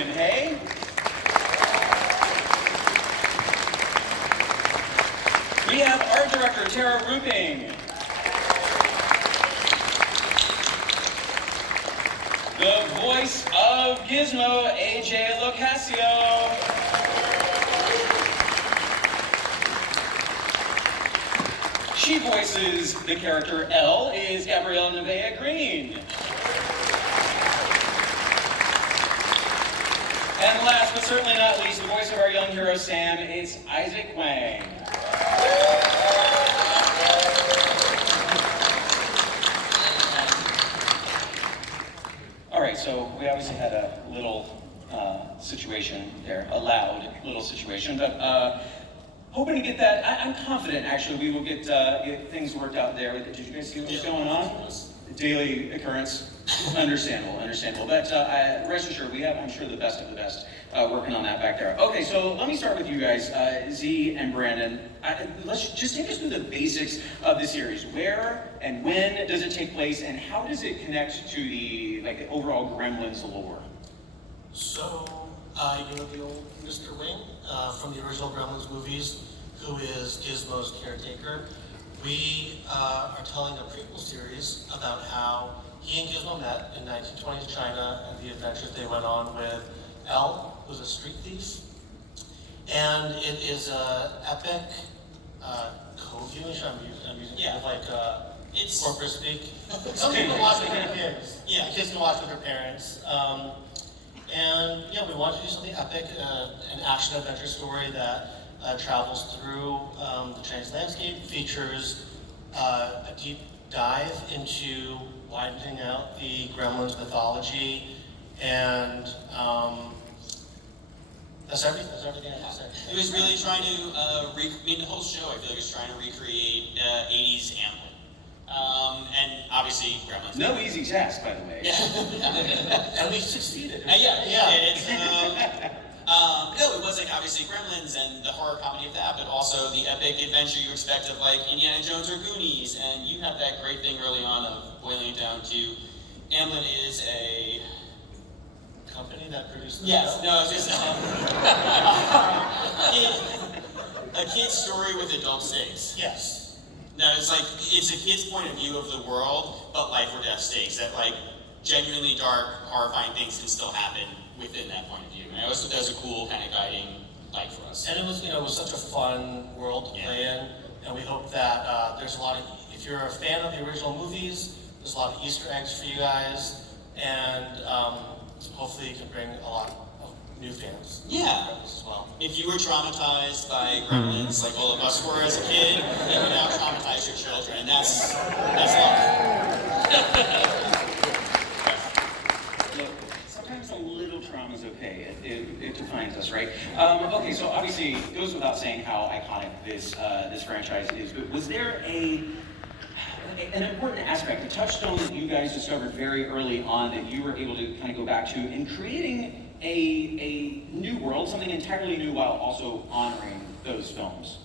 Brandon, hey? We have art director Tara Ruping. The voice of Gizmo, AJ Locascio. She voices the character Elle is Gabrielle Nevaeh Green. And last but certainly not least, the voice of our young hero Sam, it's Isaac Wang. All right, so we obviously had a little situation there, a loud little situation, but hoping to get that. I'm confident, actually, we will get things worked out there. Did you guys see what was going on? Daily occurrence. Understandable. But rest assured, we have, I'm sure, the best of the best working on that back there. Okay, so let me start with you guys, Z and Brandon. Let's just take us through the basics of the series. Where and when does it take place, and how does it connect to the overall Gremlins lore? So, you know the old Mr. Wing from the original Gremlins movies, who is Gizmo's caretaker. We are telling a prequel series about how he and Gizmo met in 1920s China and the adventures they went on with Elle, who's a street thief. And it is an epic co-viewing show. I'm using kind of like it's corporate speak. Some people watch with their kids. Yeah, the kids can watch with their parents. And yeah, we wanted to do something epic, an action adventure story that travels through the Chinese landscape, features a deep dive into widening out the Gremlins mythology, and that's everything I have to say. It was really trying to, the whole show I feel like is trying to recreate 80s Amblin. And obviously Gremlins. No easy task, by the way. Yeah. And we succeeded. Yeah. No, it was like obviously Gremlins and the horror comedy of that, but also the epic adventure you expect of like Indiana Jones or Goonies, and you had that great thing early on of boiling it down to Amblin is a company that produced the yes, show. no, it's just a kid's story with adult stakes. Yes. No, it's like it's a kid's point of view of the world, but life or death stakes. That like genuinely dark, horrifying things can still happen within that point of view. And I always thought that was a cool kind of guiding light for us. And it was, it was such a fun world to play in, and we hope that there's a lot of, if you're a fan of the original movies, there's a lot of Easter eggs for you guys, and hopefully you can bring a lot of new fans. Yeah. As well. If you were traumatized by Gremlins, like all of us were as a kid, you can now traumatize your children, and that's love. Sometimes a little trauma is okay. It defines us, right? Okay, so obviously it goes without saying how iconic this franchise is. But was there an important aspect, a touchstone that you guys discovered very early on that you were able to kind of go back to in creating a new world, something entirely new, while also honoring those films?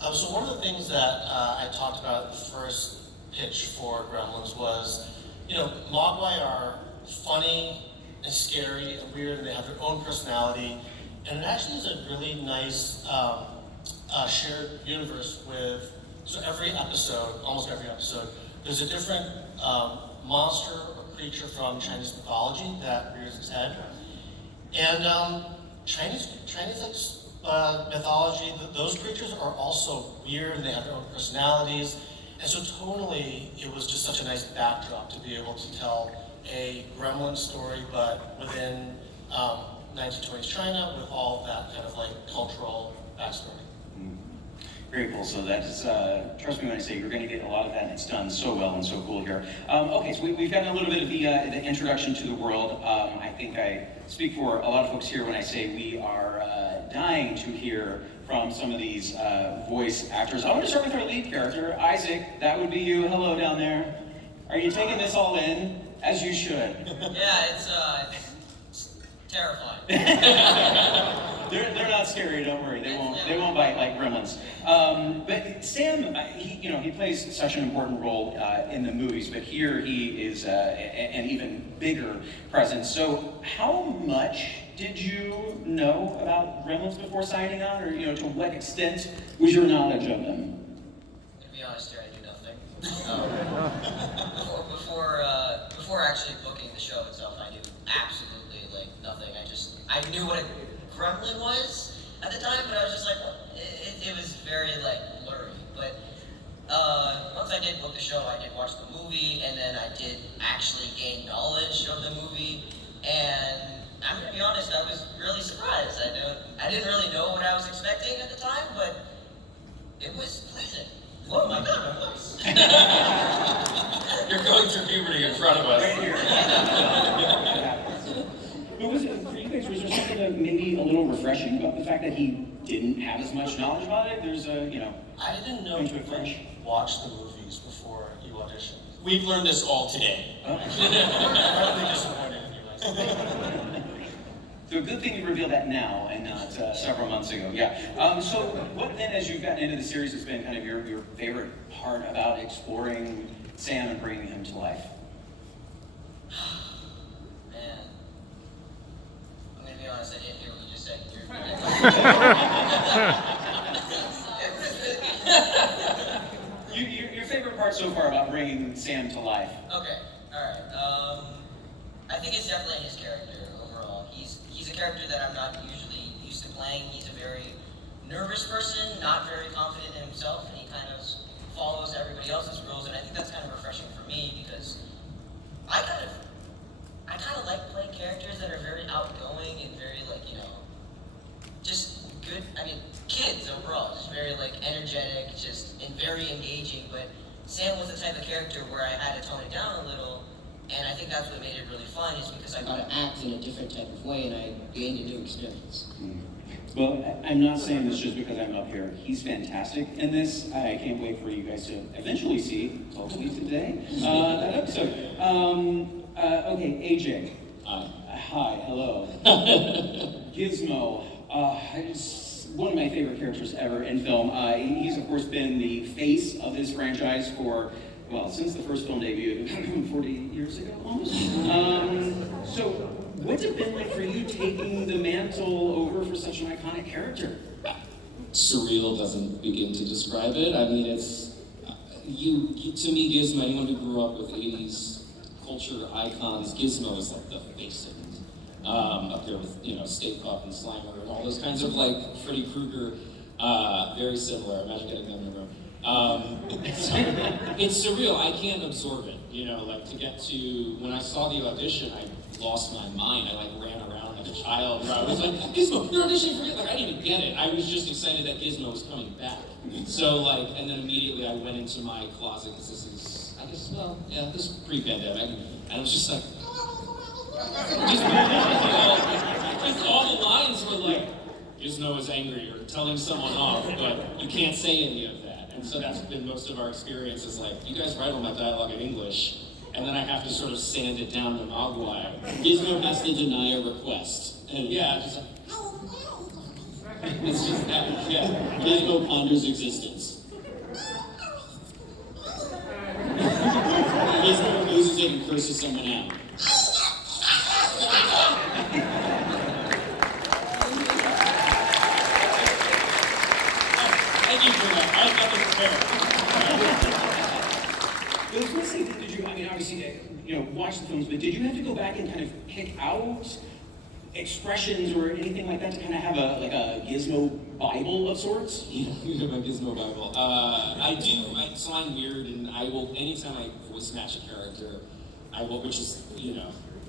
So one of the things that I talked about at the first pitch for Gremlins was, Mogwai are funny and scary and weird, and they have their own personality, and it actually is a really nice shared universe with, so every episode, almost every episode, there's a different monster or creature from Chinese mythology that rears its head. And Chinese mythology, those creatures are also weird and they have their own personalities. And so tonally, it was just such a nice backdrop to be able to tell a Gremlin story, but within 1920s China with all of that kind of like cultural backstory. Very cool. So that is, trust me when I say you're going to get a lot of that, and it's done so well and so cool here. Okay, so we've gotten a little bit of the introduction to the world. I think I speak for a lot of folks here when I say we are dying to hear from some of these voice actors. I want to start with our lead character, Isaac. That would be you. Hello down there. Are you taking this all in? As you should. Yeah, it's terrifying. they're not scary. Don't worry. They won't bite like gremlins. But Sam, he plays such an important role in the movies. But here he is an even bigger presence. So how much did you know about Gremlins before signing on, or to what extent was your knowledge of them? To be honest here, I knew nothing. Before actually booking the show itself, I knew absolutely nothing. I knew what a gremlin was at the time, but I was just like, it was very blurry. But once I did book the show, I did watch the movie, and then I did actually gain knowledge of the movie. And I'm gonna be honest, I was really surprised. I didn't really know what I was expecting at the time, but it was pleasant. Oh my God, my voice. You're going through puberty in front of us. Right here. But was there something maybe a little refreshing about the fact that he didn't have as much knowledge about it? There's I didn't know Into you it fresh. watch the movies before you auditioned. We've learned this all today. Probably disappointed in you guys. So a good thing you revealed that now and not several months ago. Yeah. So what then, as you've gotten into the series, has been kind of your favorite part about exploring Sam and bringing him to life? Man, I'm gonna be honest, I didn't hear what you just said. Your favorite part so far about bringing Sam to life? Okay, alright. I think it's definitely his character overall. He's a character that I'm not usually used to playing. He's a very nervous person, not very confident in himself, and he kind of follows everybody else's rules, and I think that's kind of refreshing for me because I kind of like playing characters that are very outgoing and very just good. I mean, kids overall, just very energetic, and very engaging. But Sam was the type of character where I had to tone it down a little, and I think that's what made it really fun. Is because I got to act in a different type of way, and I gained a new experience. Well, I'm not saying this just because I'm up here. He's fantastic in this. I can't wait for you guys to eventually see, hopefully today, that episode. Okay, AJ. Hi, hello. Gizmo. One of my favorite characters ever in film. He's, of course, been the face of this franchise for, since the first film debuted 40 years ago, almost. So, what's it been like for you taking the mantle over for such an iconic character? Surreal doesn't begin to describe it. I mean, it's to me, Gizmo, anyone who grew up with 80s culture icons, Gizmo is like the face of it. Up there with, Stay Puft and Slimer and all those kinds of Freddy Krueger, very similar. Imagine getting them in a room. It's surreal. I can't absorb it. To get to, when I saw the audition, I lost my mind. I ran around like a child where I was like, Gizmo, you're auditioning for it. I didn't even get it. I was just excited that Gizmo was coming back. So and then immediately I went into my closet because this is pre-pandemic. And I was just like, just all the lines were Gizmo is angry or telling someone off, but you can't say any of that. And so that's been most of our experience is you guys write all my dialogue in English, and then I have to sort of sand it down to Mogwai. Gizmo has to deny a request. And just it's just that, yeah. Gizmo ponders existence. Gizmo loses it and curses someone out. Thank you for that. I was not prepared. I was going to say, did you, obviously, watch the films, but did you have to go back and kind of pick out expressions or anything like that to kind of have a Gizmo Bible of sorts? Yeah, we have my Gizmo Bible. I do. So I'm weird, and I will, anytime I voice match a character, I will, which is,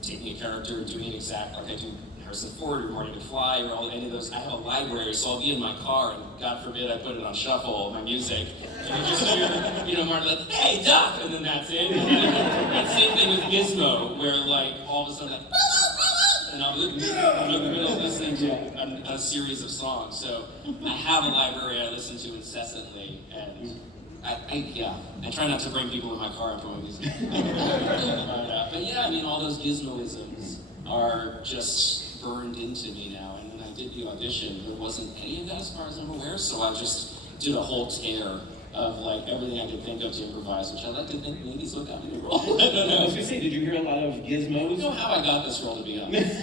taking a character, doing it exact, like I do Harrison Ford or Marty McFly or any of those. I have a library, so I'll be in my car, and God forbid I put it on shuffle, my music, and you just hear, Marty hey, Doc, and then that's it. That same thing with Gizmo, where all of a sudden, and I'm in the middle of listening to a series of songs. So I have a library I listen to incessantly, and I try not to bring people in my car and put my music. But yeah, all those Gizmoisms are just burned into me now, and then I did the audition, there wasn't any of that as far as I'm aware, so I just did a whole tear of like everything I could think of to improvise, which I like to think maybe is what got me the role. I don't I know. was gonna say, did you hear a lot of I don't gizmos? know how I got this role, to be honest.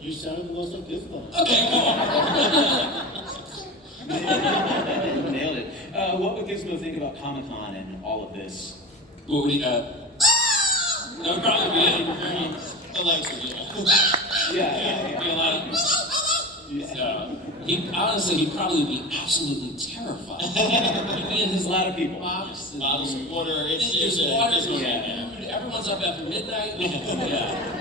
You sounded the most like Gizmo. Okay, cool. Nailed it. What would Gizmo think about Comic-Con and all of this? What would he, that would probably be very delightful, Yeah. Be a lot of, so, he'd probably be absolutely terrified. He'd be in his A lot of people. box. And Bottles of water, it's there's a water, Gizmo there's nightmare. food, everyone's up after midnight. Yeah.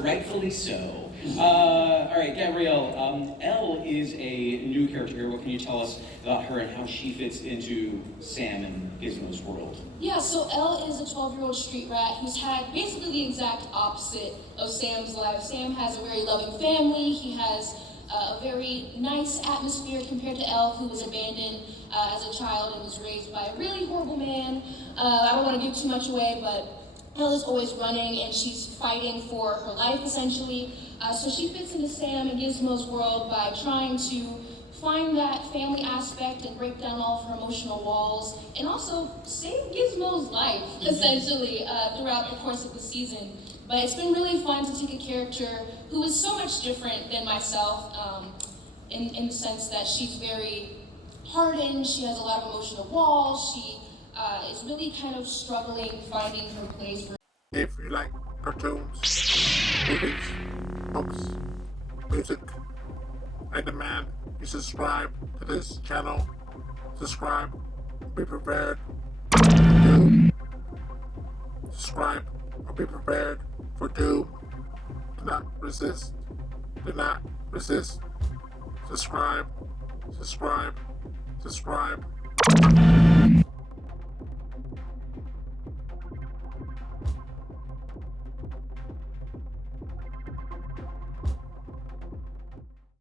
Rightfully so. All right, Gabrielle, Elle is a new character here. What can you tell us about her and how she fits into Sam and Gizmo's world? Yeah, so Elle is a 12-year-old street rat who's had basically the exact opposite of Sam's life. Sam has a very loving family. He has a very nice atmosphere compared to Elle, who was abandoned as a child and was raised by a really horrible man. I don't want to give too much away, but Elle is always running and she's fighting for her life, essentially. So she fits into Sam and Gizmo's world by trying to find that family aspect and break down all of her emotional walls, and also save Gizmo's life, essentially, throughout the course of the season. But it's been really fun to take a character who is so much different than myself, in the sense that she's very hardened, she has a lot of emotional walls, she is really kind of struggling finding her place. If you like cartoons, movies, books, music, I demand you subscribe to this channel. Subscribe, be prepared for doom. Subscribe or be prepared for doom. Do not resist. Do not resist. Subscribe, subscribe, subscribe.